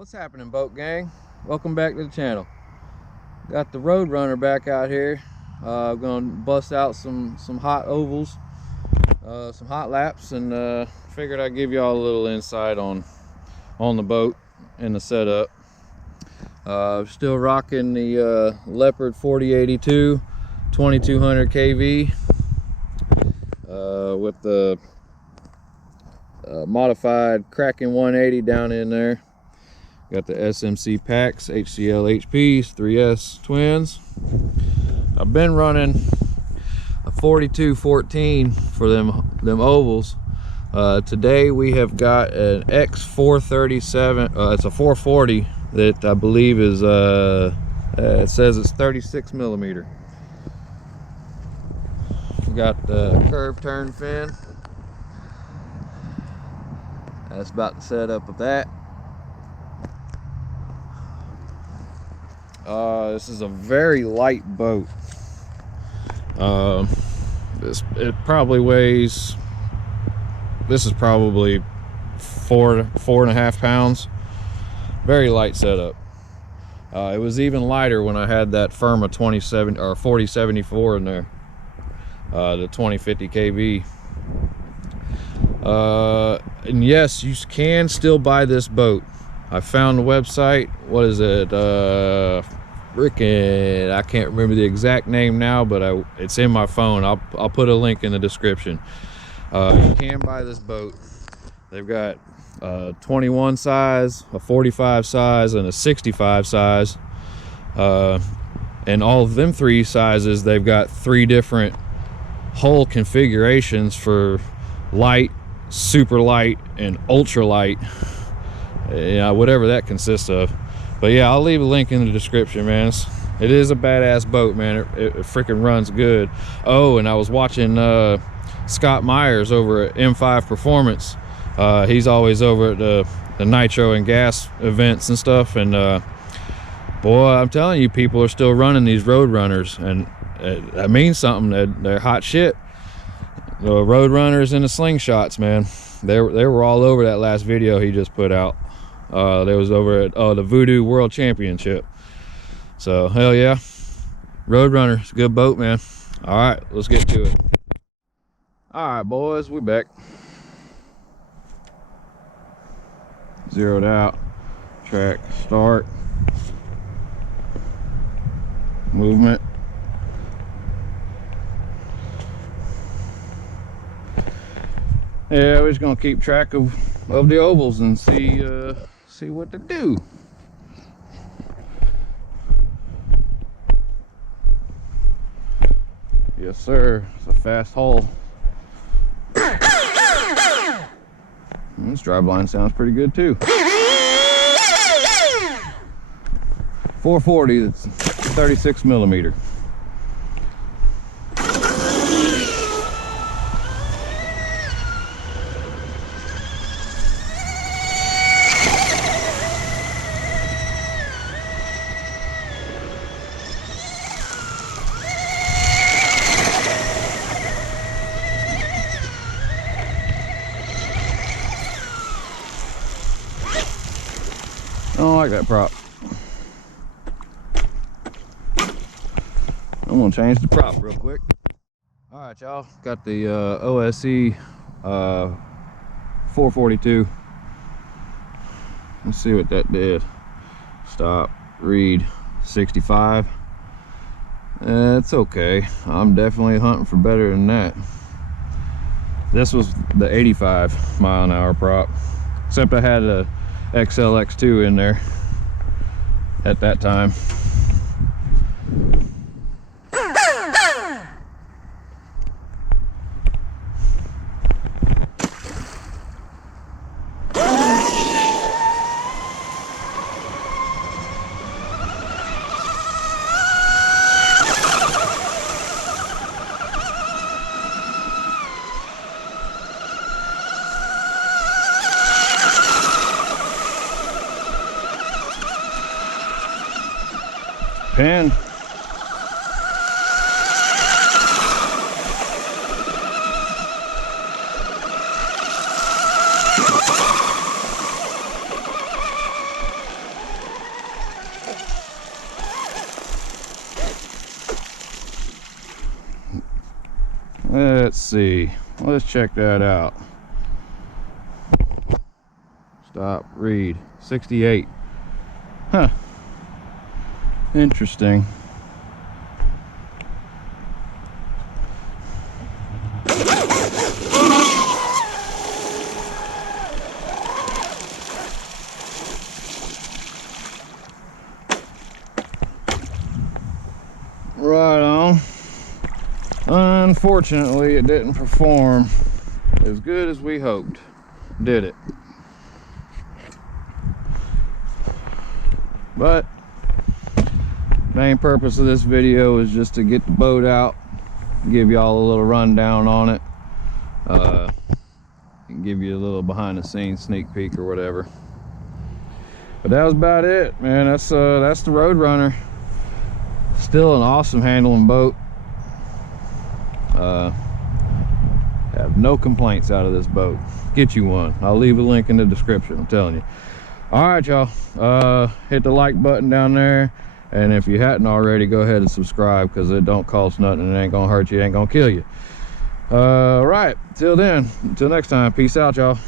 What's happening, boat gang? Welcome back to the channel. Got the Roadrunner back out here. I'm gonna bust out some hot ovals, some hot laps, and figured I'd give y'all a little insight on the boat and the setup. Still rocking the Leopard 4082 2200 kV with the modified Kraken 180 down in there. Got the SMC packs, HCL HPs, 3S twins. I've been running a 4214 for them ovals. Today we have got an X437. It's a 440 that I believe is it says it's 36 millimeter. We got the curved turn fin. That's about the setup of that. This is a very light boat. It probably weighs, this is probably 4.5 pounds. Very light setup. It was even lighter when I had that Firma 27 or 4074 in there, the 2050 kV. And yes, you can still buy this boat. I found the website. What is it? I can't remember the exact name now, but it's in my phone. I'll put a link in the description. You can buy this boat. They've got a 21 size, a 45 size, and a 65 size. And all of them three sizes, they've got 3 different hull configurations for light, super light, and ultra light. Yeah, whatever that consists of. But yeah, I'll leave a link in the description, man. It is a badass boat, man. It freaking runs good. Oh, and I was watching Scott Myers over at M5 Performance. He's always over at the nitro and gas events and stuff, and boy, I'm telling you, people are still running these Roadrunners, and that means something. They're hot shit. The Roadrunners and the slingshots, man. They were all over that last video he just put out. They was over at the Voodoo World Championship. So hell yeah, Roadrunner, it's a good boat, man. All right, let's get to it. All right, boys, we back. Zeroed out, track start, movement. Yeah, we're just gonna keep track of the ovals and see what to do. Yes, sir. It's a fast haul. This driveline sounds pretty good too. 440. That's 36 millimeter. I don't like that prop. I'm gonna change the prop real quick. All right, y'all, got the OSE 442. Let's see what that did. Stop, read 65. It's okay. I'm definitely hunting for better than that. This was the 85 mile-an-hour prop, except I had a XLX2 in there at that time. Pin. Let's see. Let's check that out. Stop, read. 68. Huh. Interesting. Right on. Unfortunately, it didn't perform as good as we hoped, did it? But main purpose of this video is just to get the boat out, give y'all a little rundown on it, and give you a little behind the scenes sneak peek or whatever. But that was about it, man. That's the Roadrunner. Still an awesome handling boat. Have no complaints out of this boat. Get you one. I'll leave a link in the description, I'm telling you. All right, y'all, hit the like button down there, and if you hadn't already, go ahead and subscribe, because it don't cost nothing and it ain't gonna hurt you, it ain't gonna kill you. All right, till then, until next time, peace out, y'all.